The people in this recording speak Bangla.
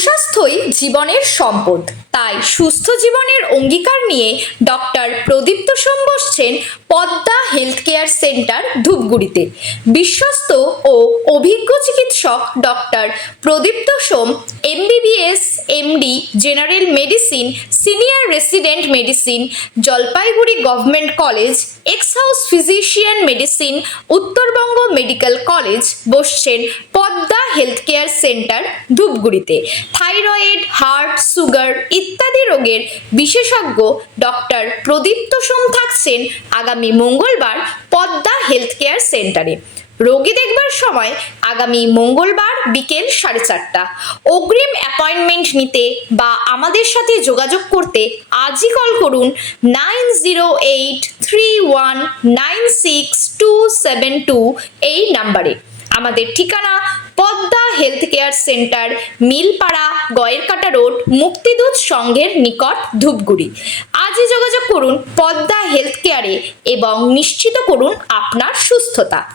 সুস্বাস্থ্যই জীবনের সম্পদ, তাই সুস্থ জীবনের অঙ্গীকার নিয়ে ডক্টর প্রদীপ্ত সোম বসছেন পদ্মা হেলথ কেয়ার সেন্টার ধূপগুড়িতে। বিশ্বস্ত ও অভিজ্ঞ চিকিৎসক doctor Pradipta Som MBBS MD general medicine, senior resident medicine, Jalpaiguri government college, ex house physician medicine, Uttarbanga medical college বসছেন পদ্মা হেলথ কেয়ার সেন্টার ধূপগুড়িতে। থাইরয়েড, হার্ট, সুগার ইত্যাদি রোগের বিশেষজ্ঞ ডক্টর প্রদীপ্ত সোম থাকছেন আগামী মঙ্গলবার পদ্মা হেলথ কেয়ার সেন্টারে। রোগী দেখবার সময় আগামী মঙ্গলবার বিকেল 4:30। অগ্রিম অ্যাপয়েন্টমেন্ট নিতে বা আমাদের সাথে যোগাযোগ করতে আজই কল করুন 9083196272 এই নাম্বারে। আমাদের ঠিকানা Padma health care centre, Milpara, Gayerkata road, মুক্তিদূত সংঘের নিকট, ধূপগুড়ি। আজই যোগাযোগ করুন পদ্মা হেলথ কেয়ারে এবং নিশ্চিত করুন আপনার সুস্থতা।